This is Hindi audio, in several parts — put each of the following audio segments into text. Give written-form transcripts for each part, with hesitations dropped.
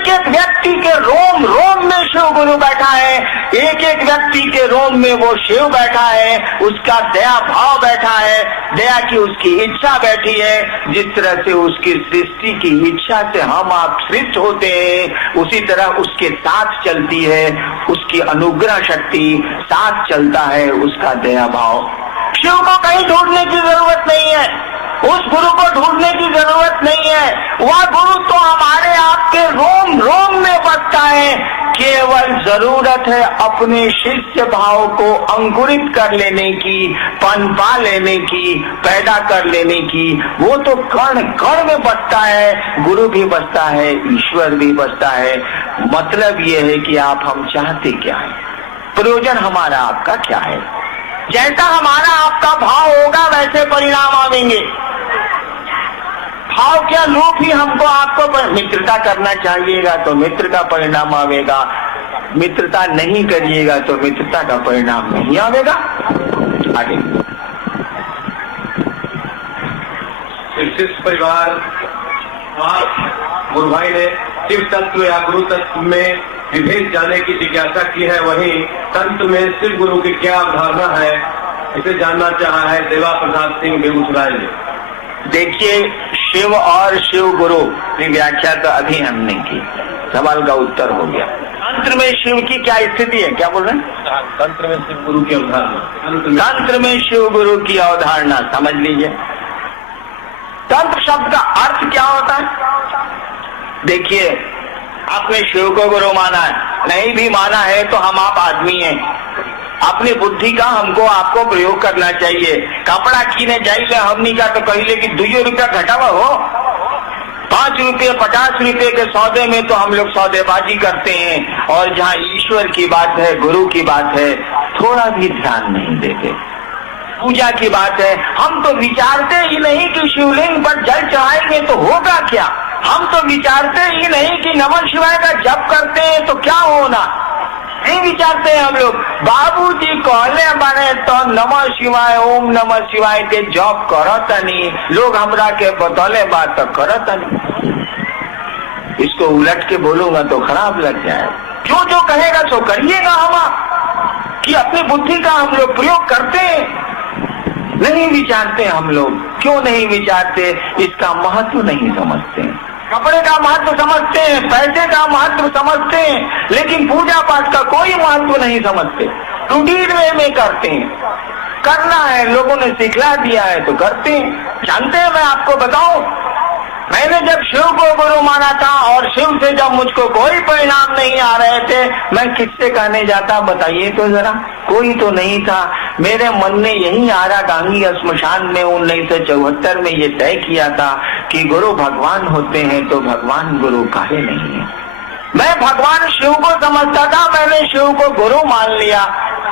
एक एक व्यक्ति के रोम रोम में शिव गुरु बैठा है, एक एक व्यक्ति के रोम में वो शिव बैठा है, उसका दया भाव बैठा है, दया की उसकी इच्छा बैठी है। जिस तरह से उसकी सृष्टि की इच्छा से हम आप सृष्ट होते हैं, उसी तरह उसके साथ चलती है उसकी अनुग्रह शक्ति, साथ चलता है उसका दया भाव। शिव को कहीं ढूंढने की जरूरत नहीं है, उस गुरु को ढूंढने की जरूरत नहीं है, वह गुरु तो हमारे आपके रोम रोम में बसता है। केवल जरूरत है अपने शिष्य भाव को अंकुरित कर लेने की, पनपा लेने की, पैदा कर लेने की। वो तो कण कण में बसता है, गुरु भी बसता है, ईश्वर भी बसता है। मतलब ये है कि आप हम चाहते क्या है, प्रयोजन हमारा आपका क्या है। जैसा हमारा आपका भाव होगा वैसे परिणाम आवेंगे। भाव के अनुरूप ही हमको आपको मित्रता करना चाहिएगा तो मित्र का परिणाम आवेगा, मित्रता नहीं करिएगा तो मित्रता का परिणाम नहीं आवेगा। आगे शिष्य परिवार, आप गुरु भाई ने शिव तत्व या गुरु तत्व में विभेद जाने की जिज्ञासा की है, वहीं तंत्र में शिव गुरु की क्या अवधारणा है, इसे जानना चाहा है देवा प्रसाद सिंह बेगूसराय ने। देखिए, शिव और शिव गुरु की व्याख्या तो अभी हमने की, सवाल का उत्तर हो गया। तंत्र में शिव की क्या स्थिति है, क्या बोल रहे हैं? तंत्र में शिव गुरु की अवधारणा, तंत्र में शिव गुरु की अवधारणा समझ लीजिए। तंत्र शब्द का अर्थ क्या होता है? देखिए, आपने शिव को गुरु माना है, नहीं भी माना है तो हम आप आदमी हैं, अपनी बुद्धि का हमको आपको प्रयोग करना चाहिए। कपड़ा कीने जाइए हमनी का तो कहिले कि 2 रुपया घटावा हो, 5 रुपये 50 रुपये के सौदे में तो हम लोग सौदेबाजी करते हैं। और जहाँ ईश्वर की बात है, गुरु की बात है, थोड़ा भी ध्यान नहीं देते। पूजा की बात है, हम तो विचारते ही नहीं कि शिवलिंग पर जल चढ़ाएंगे तो होगा क्या। हम तो विचारते ही नहीं कि नमः शिवाय का जप करते हैं तो क्या होना, नहीं विचारते हैं हम लोग। बाबूजी कहले बने तो नमः शिवाय, ओम नमः शिवाय के जप करतनी, लोग हमरा के बतौले बात तो करतनी। इसको उलट के बोलूंगा तो खराब लग जाए। जो जो कहेगा सो करिएगा हम आप, कि अपनी बुद्धि का हम लोग प्रयोग करते हैं, नहीं विचारते हम लोग। क्यों नहीं विचारते? इसका महत्व नहीं समझते। कपड़े का महत्व समझते हैं, पैसे का महत्व समझते हैं, लेकिन पूजा पाठ का कोई महत्व नहीं समझते। रूटीन में करते हैं, करना है, लोगों ने सिखला दिया है तो करते हैं। जानते हैं, मैं आपको बताऊं, मैंने जब शिव को गुरु माना था और शिव से जब मुझको कोई परिणाम नहीं आ रहे थे, मैं किससे कहने जाता बताइए तो जरा। कोई तो नहीं था। मेरे मन ने यही आरा गांगी श्मशान में 1974 में ये तय किया था कि गुरु भगवान होते हैं तो भगवान गुरु काहे नहीं है। मैं भगवान शिव को समझता था, मैंने शिव को गुरु मान लिया।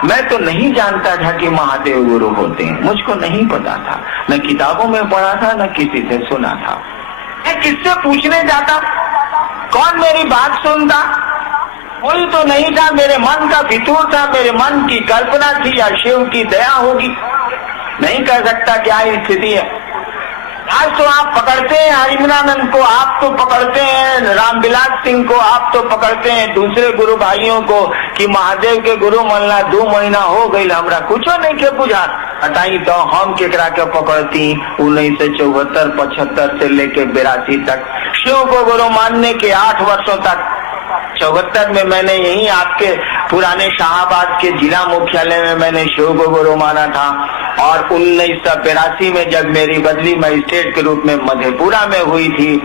मैं तो नहीं जानता था कि महादेव गुरु होते हैं, मुझको नहीं पता था, न किताबों में पढ़ा था न किसी से सुना था। मैं किससे पूछने जाता, कौन मेरी बात सुनता? कोई तो नहीं था। मेरे मन का फितूर था, मेरे मन की कल्पना थी या शिव की दया होगी, नहीं कह सकता क्या स्थिति है। आज तो आप पकड़ते हैं हरिमनानंद को, आप तो पकड़ते हैं रामविलास सिंह को, आप तो पकड़ते हैं दूसरे गुरु भाइयों को कि महादेव के गुरु मनला 2 महीना हो गई, हमरा कुछ नहीं के बुझा हटाई। तो हम केकरा के पकड़ती 1974 75 से लेके 82 तक। शिव को गुरु मानने के 8 वर्षों तक, 74 में मैंने यही आपके पुराने शाहबाद के जिला मुख्यालय में मैंने शिव को गुरु माना था। और 1982 में जब मेरी बदली मजिस्ट्रेट के रूप में मधेपुरा में हुई थी,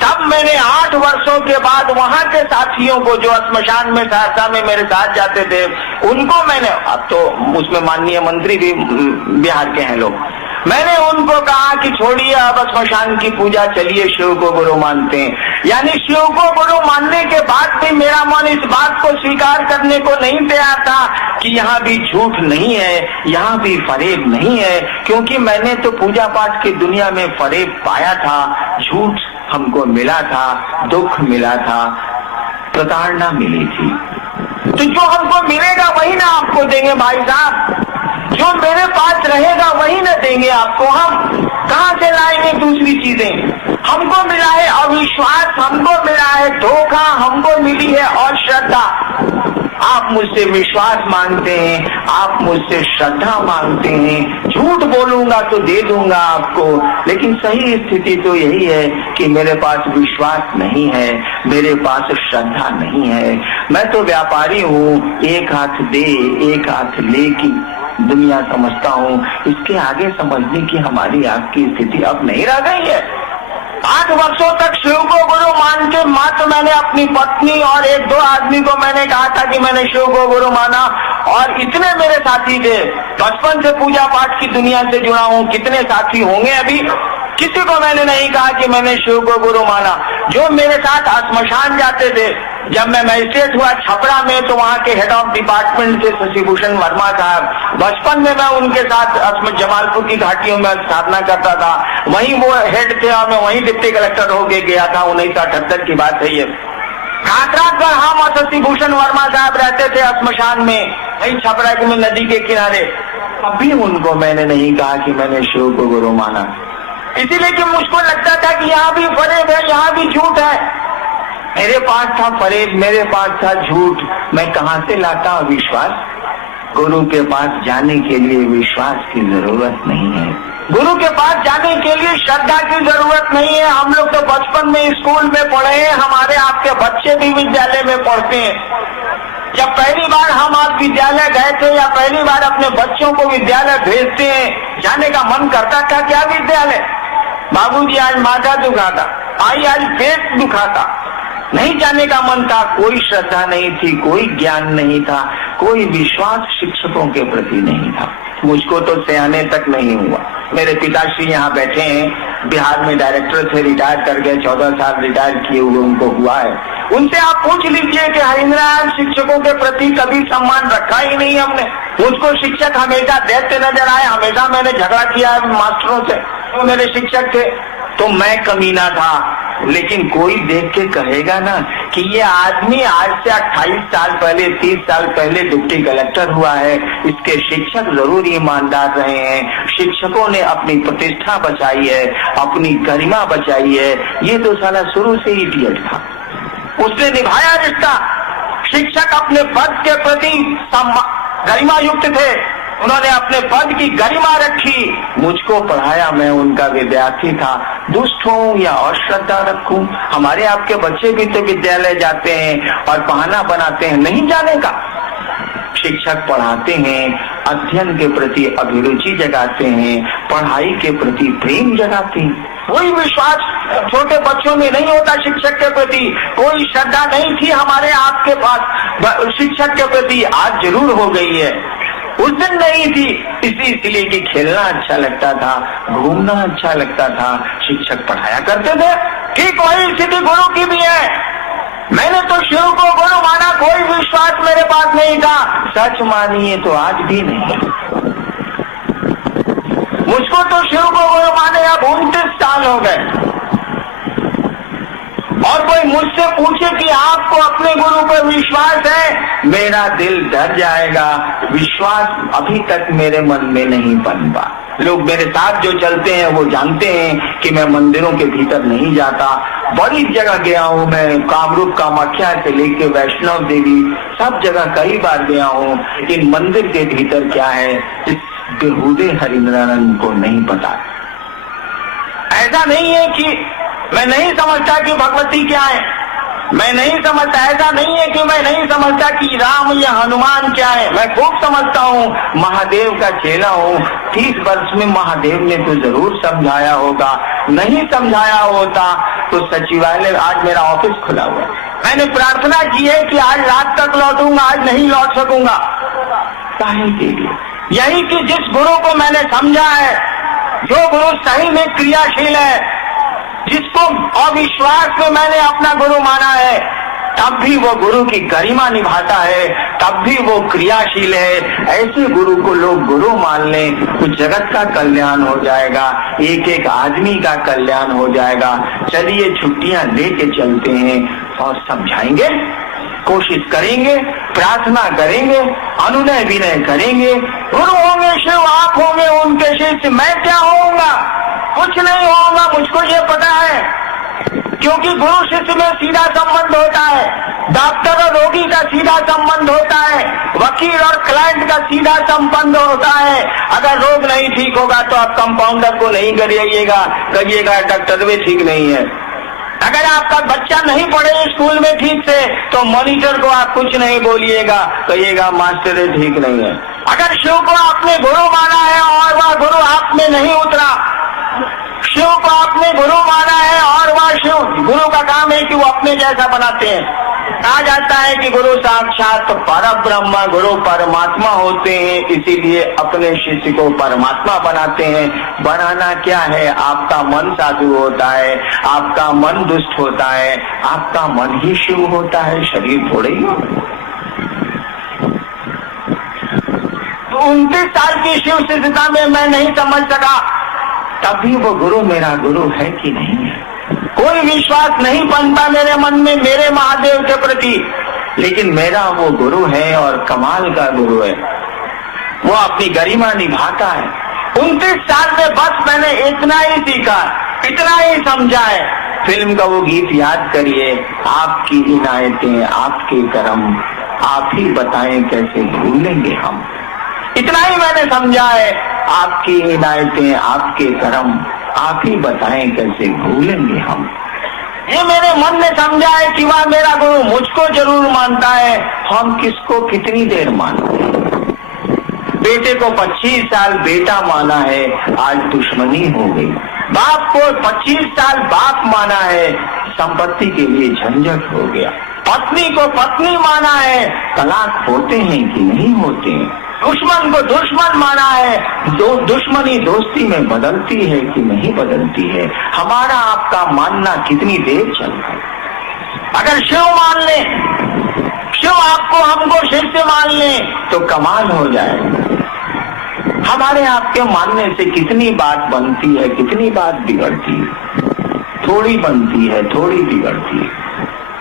तब मैंने 8 वर्षों के बाद वहां के साथियों को जो श्मशान में सहरसा में मेरे साथ जाते थे, उनको मैंने, अब तो उसमें माननीय मंत्री भी बिहार के हैं लोग, मैंने उनको कहा कि छोड़िए अब श्मशान की पूजा, चलिए शिव को गुरु मानते हैं। यानी शिव को गुरु मानने के बाद भी मेरा मन इस बात को स्वीकार करने को नहीं तैयार था कि यहाँ भी झूठ नहीं है, यहाँ भी फरेब नहीं है। क्योंकि मैंने तो पूजा पाठ की दुनिया में फरेब पाया था, झूठ हमको मिला था, दुख मिला था, प्रताड़ना मिली थी। तो जो हमको मिलेगा वही ना आपको देंगे भाई साहब, जो मेरे पास रहेगा वही न देंगे आपको। हम कहाँ से लाएंगे दूसरी चीजें? हमको मिला है अविश्वास, हमको मिला है है धोखा हमको मिली है और श्रद्धा। आप मुझसे विश्वास मांगते हैं, आप मुझसे श्रद्धा मांगते हैं। झूठ बोलूंगा तो दे दूंगा आपको, लेकिन सही स्थिति तो यही है कि मेरे पास विश्वास नहीं है, मेरे पास श्रद्धा नहीं है। मैं तो व्यापारी हूँ, एक हाथ दे एक हाथ ले की दुनिया समझता हूँ। इसके आगे समझने की हमारी आपकी स्थिति अब नहीं रह गई है। 8 वर्षों तक शिव को गुरु मान के मात्र मैंने अपनी पत्नी और 1-2 आदमी को मैंने कहा था कि मैंने शिव को गुरु माना, और इतने मेरे साथी थे। बचपन से पूजा पाठ की दुनिया से जुड़ा हूँ, कितने साथी होंगे अभी, किसी को मैंने नहीं कहा कि मैंने शिव को गुरु माना। जो मेरे साथ श्मशान जाते थे, जब मैं मजिस्ट्रेट हुआ छपरा में, तो वहाँ के हेड ऑफ डिपार्टमेंट थे शशिभूषण वर्मा साहब। बचपन में मैं उनके साथ जमालपुर की घाटियों में साधना करता था, वहीं वो हेड थे और मैं वहीं डिप्टी कलेक्टर होके गया था। 1978 की बात है ये। रात भर हम और शशिभूषण वर्मा साहब रहते थे श्मशान में, वहीं छपरा में नदी के किनारे। अभी उनको मैंने नहीं कहा कि मैंने शिव को गुरु माना, इसीलिए कि मुझको लगता था कि यहाँ भी फरेब है, यहाँ भी झूठ है। मेरे पास था फरेब, मेरे पास था झूठ, मैं कहाँ से लाता विश्वास? गुरु के पास जाने के लिए विश्वास की जरूरत नहीं है, गुरु के पास जाने के लिए श्रद्धा की जरूरत नहीं है। हम लोग तो बचपन में स्कूल में पढ़े हैं, हमारे आपके बच्चे भी विद्यालय में पढ़ते हैं। जब पहली बार हम आप विद्यालय गए थे या पहली बार अपने बच्चों को विद्यालय भेजते हैं, जाने का मन करता था क्या विद्यालय? बाबूजी आज माथा दुखाता, आई आज पेट दुखाता, नहीं जाने का मन था। कोई श्रद्धा नहीं थी, कोई ज्ञान नहीं था, कोई विश्वास शिक्षकों के प्रति नहीं था। मुझको तो सियाने तक नहीं हुआ। मेरे पिताश्री यहाँ बैठे हैं, बिहार में डायरेक्टर थे, रिटायर कर गए, 14 साल रिटायर किए हुए उनको हुआ है। उनसे आप पूछ लीजिए कि हरिंद्र शिक्षकों के प्रति कभी सम्मान रखा ही नहीं हमने। मुझको शिक्षक हमेशा दैत्य नजर आए, हमेशा मैंने झगड़ा किया मास्टरों से, वो मेरे शिक्षक थे। तो मैं कमीना था, लेकिन कोई देख के कहेगा ना कि ये आदमी आज से 28 साल पहले 30 साल पहले डिप्टी कलेक्टर हुआ है, इसके शिक्षक जरूर ईमानदार रहे हैं, शिक्षकों ने अपनी प्रतिष्ठा बचाई है, अपनी गरिमा बचाई है। ये तो साला शुरू से ही इडियट था, उसने निभाया रिश्ता। शिक्षक अपने पद के प्रति गरिमा युक्त थे, उन्होंने अपने पद की गरिमा रखी। मुझको पढ़ाया, मैं उनका विद्यार्थी था। दुष्ट हूँ या अश्रद्धा रखूं? हमारे आपके बच्चे भी तो विद्यालय जाते हैं और बहाना बनाते हैं नहीं जाने का। शिक्षक पढ़ाते हैं, अध्ययन के प्रति अभिरुचि जगाते हैं, पढ़ाई के प्रति प्रेम जगाते हैं। कोई विश्वास छोटे बच्चों में नहीं होता शिक्षक के प्रति, कोई श्रद्धा नहीं थी हमारे आपके पास शिक्षक के प्रति। आज जरूर हो गई है, उस दिन नहीं थी। इसलिए कि खेलना अच्छा लगता था, घूमना अच्छा लगता था, शिक्षक पढ़ाया करते थे। ठीक वही स्थिति गुरु की भी है। मैंने तो शिव को गुरु माना, कोई विश्वास मेरे पास नहीं था। सच मानिए तो आज भी नहीं। मुझको तो शिव को गुरु माने अब 29 साल हो गए, और कोई मुझसे पूछे कि आपको अपने गुरु पर विश्वास है, मेरा दिल डर जाएगा। विश्वास अभी तक मेरे मन में नहीं बन पा। लोग मेरे साथ जो चलते हैं वो जानते हैं कि मैं मंदिरों के भीतर नहीं जाता। बड़ी जगह गया हूँ मैं, कामरूप कामाख्या से लेके वैष्णव देवी सब जगह कई बार गया हूँ, लेकिन मंदिर के भीतर क्या है इस बेहुदे हरिंद्रानंद को नहीं पता। ऐसा नहीं है कि मैं नहीं समझता कि भगवती क्या है, मैं नहीं समझता। ऐसा नहीं है कि मैं नहीं समझता कि राम या हनुमान क्या है, मैं खूब समझता हूँ। महादेव का चेला हूँ। 30 वर्ष में महादेव ने तो जरूर समझाया होगा, नहीं समझाया होता तो सचिवालय आज मेरा ऑफिस खुला हुआ है। मैंने प्रार्थना की है कि आज रात तक लौटूंगा, आज नहीं लौट सकूंगा। काहे के लिए? यही कि जिस गुरु को मैंने समझा है, जो गुरु सही में क्रियाशील है, जिसको अविश्वास में मैंने अपना गुरु माना है, तब भी वो गुरु की गरिमा निभाता है, तब भी वो क्रियाशील है। ऐसे गुरु को लोग गुरु मान लें तो जगत का कल्याण हो जाएगा, एक एक आदमी का कल्याण हो जाएगा। चलिए छुट्टियां लेके चलते हैं और समझाएंगे, कोशिश करेंगे, प्रार्थना करेंगे, अनुनय विनय करेंगे। गुरु होंगे शिव, आप होंगे उनके शिष्य, मैं क्या होऊंगा? कुछ नहीं होगा, मुझको ये पता है। क्योंकि गुरु शिष्य में सीधा संबंध होता है, डॉक्टर और रोगी का सीधा संबंध होता है, वकील और क्लाइंट का सीधा संबंध होता है। अगर रोग नहीं ठीक होगा तो आप कंपाउंडर को नहीं करिएगा, कहिएगा डॉक्टर भी ठीक नहीं है। अगर आपका बच्चा नहीं पढ़े स्कूल में ठीक से तो मॉनिटर को आप कुछ नहीं बोलिएगा, कहिएगा मास्टर ठीक नहीं है। अगर शिव को आपने गुरु माना है और वह गुरु आप में नहीं उतरा, शिव को आपने गुरु माना है और वह शिव, गुरु का काम है कि वो अपने जैसा बनाते हैं। कहा जाता है कि गुरु साक्षात परब्रह्म, गुरु परमात्मा होते हैं, इसीलिए अपने शिष्य को परमात्मा बनाते हैं। बनाना क्या है, आपका मन साधु होता है, आपका मन दुष्ट होता है, आपका मन ही शिव होता है, शरीर थोड़े ही होता है। 29 साल की शिव शिष्यता में मैं नहीं समझ सका, तभी वो गुरु मेरा गुरु है कि नहीं है। कोई विश्वास नहीं बनता मेरे मन में मेरे महादेव के प्रति, लेकिन मेरा वो गुरु है और कमाल का गुरु है, वो अपनी गरिमा निभाता है। 29 साल में बस मैंने इतना ही सीखा, इतना ही समझा है। फिल्म का वो गीत याद करिए, आपकी इनायतें आपके करम, आप ही बताएं कैसे भूलेंगे हम। इतना ही मैंने समझा है, आपकी इनायतें आपके करम, आप ही बताएं कैसे भूलेंगे हम। ये मेरे मन ने समझा है कि वह मेरा गुरु मुझको जरूर मानता है, हम किसको कितनी देर मानते हैं। बेटे को 25 साल बेटा माना है, आज दुश्मनी हो गई। बाप को 25 साल बाप माना है, संपत्ति के लिए झंझट हो गया। पत्नी को पत्नी माना है, तलाक होते हैं कि नहीं होते हैं। दुश्मन को दुश्मन माना है, दुश्मनी दोस्ती में बदलती है कि नहीं बदलती है। हमारा आपका मानना कितनी देर चलता है। अगर शिव मान ले, शिव आपको हमको शिव से मान ले तो कमाल हो जाएगा। हमारे आपके मानने से कितनी बात बनती है, कितनी बात बिगड़ती है। थोड़ी बनती है, थोड़ी बिगड़ती है।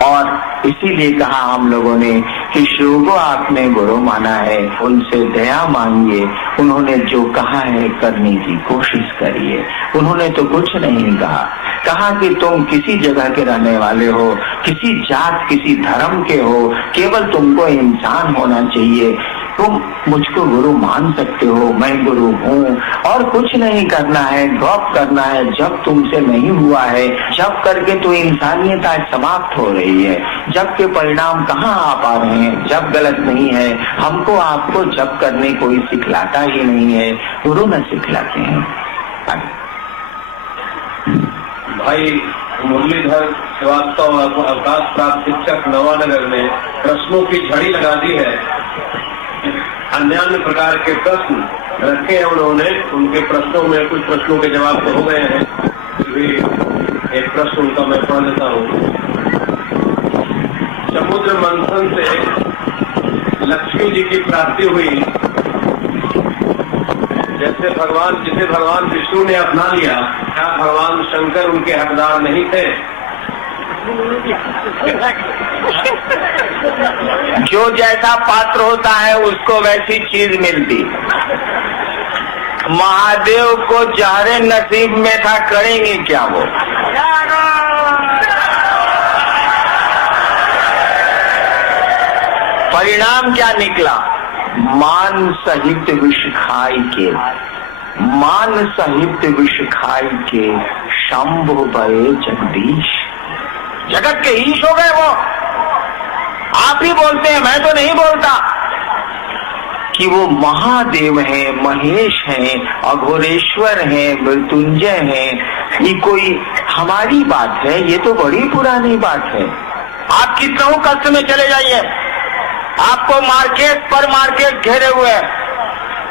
और इसीलिए कहा हम लोगों ने कि शिव को आपने गुरु माना है, उनसे दया मांगिए, उन्होंने जो कहा है करने की कोशिश करिए। उन्होंने तो कुछ नहीं कहा, कहा कि तुम किसी जगह के रहने वाले हो, किसी जात किसी धर्म के हो, केवल तुमको इंसान होना चाहिए, तुम मुझको गुरु मान सकते हो, मैं गुरु हूँ, और कुछ नहीं करना है, ड्रॉप करना है। जब तुमसे नहीं हुआ है, जब करके तो इंसानियत आज समाप्त हो रही है, जब के परिणाम कहाँ आ पा रहे हैं। जब गलत नहीं है, हमको आपको जब करने कोई सिखलाता ही नहीं है, गुरु न सिखलाते हैं। भाई मुरलीधर श्रीवास्तव अवकाश प्राप्त शिक्षक नवानगर ने प्रश्नों की झड़ी लगा दी है। अन्य प्रकार के प्रश्न रखे हैं उन्होंने, उनके प्रश्नों में कुछ प्रश्नों के जवाब तो हो गए हैं, फिर भी एक प्रश्न उनका मैं पढ़ देता हूँ। समुद्र मंथन से लक्ष्मी जी की प्राप्ति हुई, जिसे भगवान विष्णु ने अपना लिया, क्या भगवान शंकर उनके हकदार नहीं थे? जो जैसा पात्र होता है उसको वैसी चीज मिलती। महादेव को जहरे नसीब में था, करेंगे क्या वो? परिणाम क्या निकला? मान सहित विष खाई के, मान सहित विष खाई के शंभु भये जगदीश। जगत के ईश हो गए वो। आप ही बोलते हैं, मैं तो नहीं बोलता, कि वो महादेव हैं, महेश हैं, अघोरेश्वर हैं, मृत्युंजय हैं। ये कोई हमारी बात है? ये तो बड़ी पुरानी बात है। आप कितनों कष्ट में चले जाइए, आपको मार्केट घेरे हुए,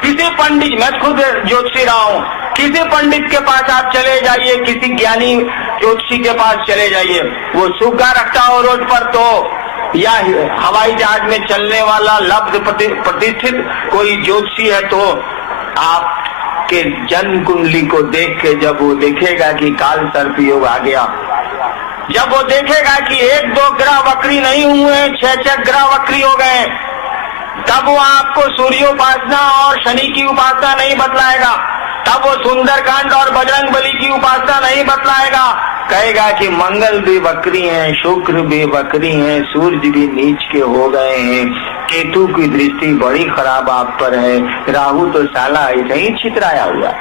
किसी पंडित, मैं खुद ज्योतिषी रहा हूँ, किसी पंडित के पास आप चले जाइए, किसी ज्ञानी ज्योतिषी के पास चले जाइए, वो सुग्गा रखता हो रोड पर तो, या हवाई जहाज में चलने वाला लब्ध प्रतिष्ठित कोई ज्योतिषी है तो आपके जन्म कुंडली को देख के जब वो देखेगा कि काल सर्प योग आ गया, जब वो देखेगा कि 1-2 ग्रह वक्री नहीं हुए, 6-6 ग्रह वक्री हो गए, तब वो आपको सूर्योपासना और शनि की उपासना नहीं बतलाएगा, तब वो सुंदरकांड और बजरंग बली की उपासना नहीं बतलाएगा, कहेगा कि मंगल भी वक्री है, शुक्र भी वक्री है, सूर्य भी नीच के हो गए हैं, केतु की दृष्टि बड़ी खराब आप पर है, राहु तो साला ऐसे ही छितराया हुआ।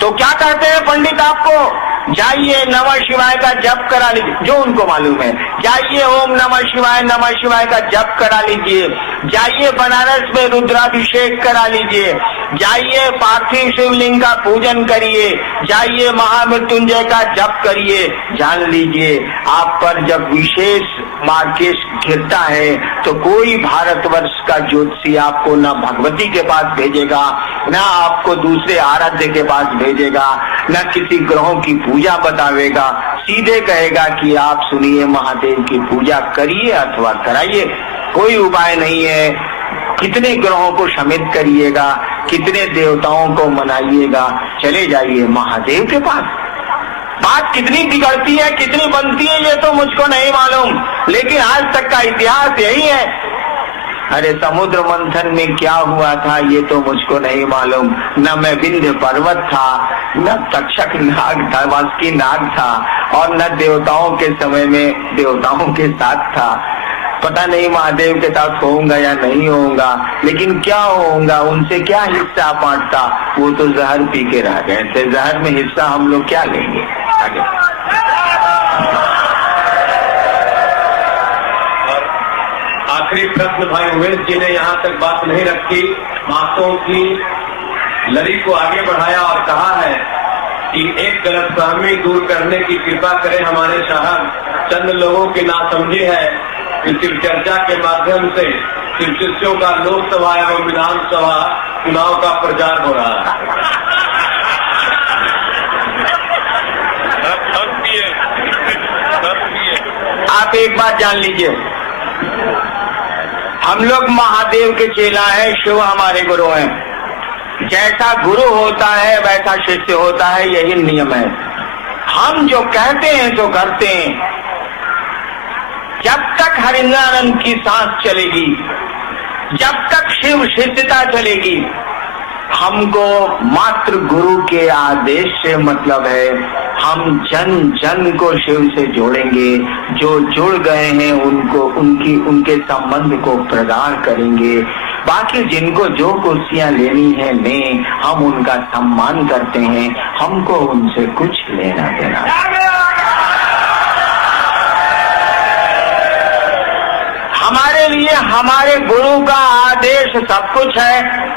तो क्या कहते हैं पंडित आपको? जाइए नमः शिवाय का जप करा लीजिए, जो उनको मालूम है। जाइए ओम नमः शिवाय का जप करा लीजिए। जाइए बनारस में रुद्राभिषेक करा लीजिए। जाइए पार्थिव शिवलिंग का पूजन करिए। जाइए महामृत्युंजय का जप करिए। जान लीजिए आप पर जब विशेष मार्केश गिरता है तो कोई भारतवर्ष का ज्योतिषी आपको न भगवती के पास भेजेगा, न आपको दूसरे आराध्य के पास भेजेगा, न किसी ग्रहों की पूजा बतावेगा। सीधे कहेगा कि आप सुनिए महादेव की पूजा करिए अथवा कराइए, कोई उपाय नहीं है। कितने ग्रहों को शमित करिएगा, कितने देवताओं को मनाइएगा, चले जाइए महादेव के पास। बात कितनी बिगड़ती है, कितनी बनती है, ये तो मुझको नहीं मालूम, लेकिन आज तक का इतिहास यही है। अरे समुद्र मंथन में क्या हुआ था ये तो मुझको नहीं मालूम। न मैं विंध्य पर्वत था, न तक्षक नाग था, वासुकी नाग था, और न देवताओं के समय में देवताओं के साथ था। पता नहीं महादेव के साथ होऊंगा या नहीं होऊंगा, लेकिन क्या होऊंगा, उनसे क्या हिस्सा बांटता, वो तो जहर पी के रह गए थे। जहर में हिस्सा हम लोग क्या लेंगे आगे। आखिरी प्रश्न भाई उमेश जी ने यहाँ तक बात नहीं रखी, बातों की लड़ी को आगे बढ़ाया और कहा है कि एक गलतफहमी दूर करने की कृपा करें हमारे साहब। चंद लोगों की नासमझी है कि सिर्फ चर्चा के माध्यम से सिर्फ शिष्यों का लोकसभा एवं विधानसभा चुनाव का प्रचार हो रहा है। आप एक बात जान लीजिए, हम लोग महादेव के चेला हैं, शिव हमारे गुरु हैं। जैसा गुरु होता है वैसा शिष्य होता है, यही नियम है। हम जो कहते हैं तो करते हैं। जब तक हरिंद्रानंद की सांस चलेगी, जब तक शिव शिष्यता चलेगी, हमको मात्र गुरु के आदेश से मतलब है। हम जन जन को शिव से जोड़ेंगे, जो जुड़ गए हैं उनको उनके संबंध को प्रगाढ़ करेंगे। बाकी जिनको जो कुर्सियां लेनी है लें, हम उनका सम्मान करते हैं, हमको उनसे कुछ लेना देना। हमारे लिए हमारे गुरु का आदेश सब कुछ है।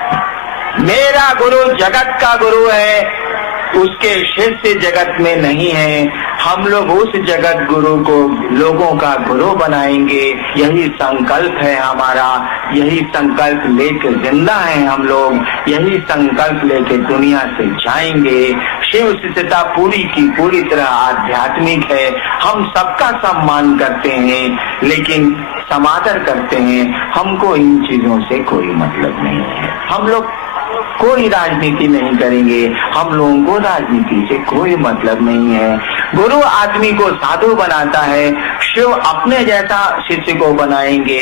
मेरा गुरु जगत का गुरु है, उसके शिष्य जगत में नहीं है। हम लोग उस जगत गुरु को लोगों का गुरु बनाएंगे, यही संकल्प है हमारा। यही संकल्प लेके जिंदा हैं हम लोग, यही संकल्प लेके दुनिया से जाएंगे। शिव शिष्यता पूरी की पूरी तरह आध्यात्मिक है। हम सबका सम्मान करते हैं, लेकिन समादर करते हैं। हमको इन चीजों से कोई मतलब नहीं है। हम लोग कोई राजनीति नहीं करेंगे, हम लोगों को राजनीति से कोई मतलब नहीं है। गुरु आदमी को साधु बनाता है, शिव अपने जैसा शिष्य को बनाएंगे।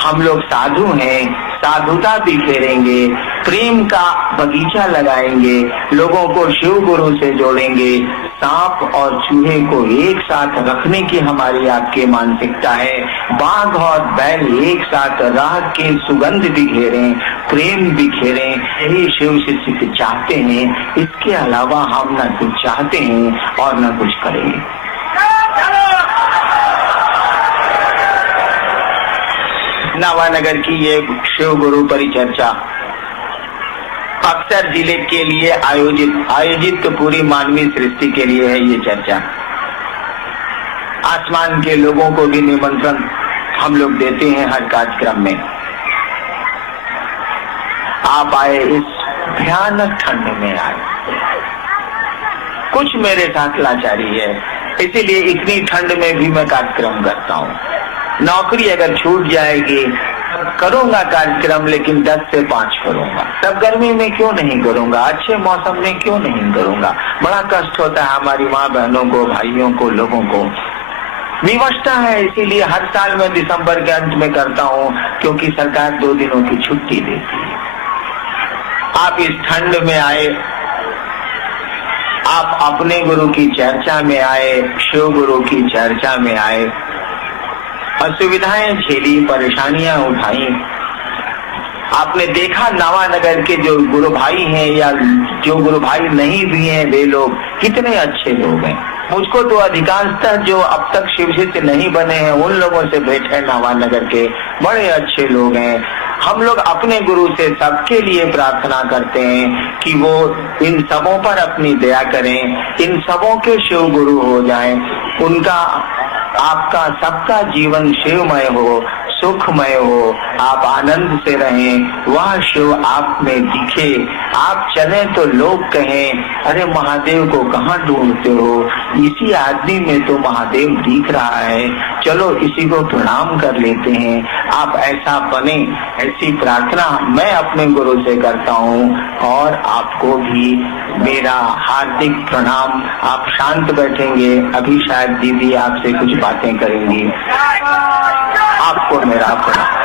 हम लोग साधु हैं, साधुता बिखेरेंगे, प्रेम का बगीचा लगाएंगे, लोगों को शिव गुरु से जोड़ेंगे। सांप और चूहे को एक साथ रखने की हमारी आपकी मानसिकता है। बाघ और बैल एक साथ राह के सुगंध बिखेरें, प्रेम बिखेरें, यही शिव शिष्य चाहते हैं। इसके अलावा हम न कुछ चाहते हैं और न कुछ करेंगे। नवानगर की ये शिव गुरु परिचर्चा अक्सर जिले के लिए आयोजित तो पूरी मानवीय सृष्टि के लिए है ये चर्चा। आसमान के लोगों को भी निमंत्रण हम लोग देते हैं हर कार्यक्रम में। आप आए, इस भयानक ठंड में आए। कुछ मेरे साथ लाचारी है, इसीलिए इतनी ठंड में भी मैं कार्यक्रम करता हूँ। नौकरी अगर छूट जाएगी करूंगा कार्यक्रम, लेकिन 10 से 5 करूंगा। तब गर्मी में क्यों नहीं करूंगा, अच्छे मौसम में क्यों नहीं करूंगा। बड़ा कष्ट होता है हमारी माँ बहनों को, भाइयों को, लोगों को। विवशता है, इसीलिए हर साल मैं दिसंबर के अंत में करता हूँ, क्योंकि सरकार 2 दिनों की छुट्टी देती है। आप इस ठंड में आए, आप अपने गुरु की चर्चा में आए, शिव गुरु की चर्चा में आए, असुविधाएं झेली, परेशानियां उठाई। आपने देखा नवानगर के जो गुरु भाई हैं या जो गुरु भाई नहीं भी हैं, वे लोग कितने अच्छे लोग हैं। मुझको तो अधिकांशतः जो अब तक शिव शिष्य नहीं बने हैं उन लोगों से भेंट है, नवानगर के बड़े अच्छे लोग हैं। हम लोग अपने गुरु से सबके लिए प्रार्थना करते हैं कि वो इन सबों पर अपनी दया करें, इन सबों के शिव गुरु हो जाएं, उनका आपका सबका जीवन शिवमय हो, सुखमय हो, आप आनंद से रहें, वह शिव आप में दिखे। आप चले तो लोग कहें, अरे महादेव को कहाँ ढूंढते हो, इसी आदमी में तो महादेव दिख रहा है, चलो इसी को प्रणाम कर लेते हैं। आप ऐसा बने, ऐसी प्रार्थना मैं अपने गुरु से करता हूँ और आपको भी मेरा हार्दिक प्रणाम। आप शांत बैठेंगे, अभी शायद दीदी आपसे कुछ बातें करेंगी। आपको मेरा प्रणाम।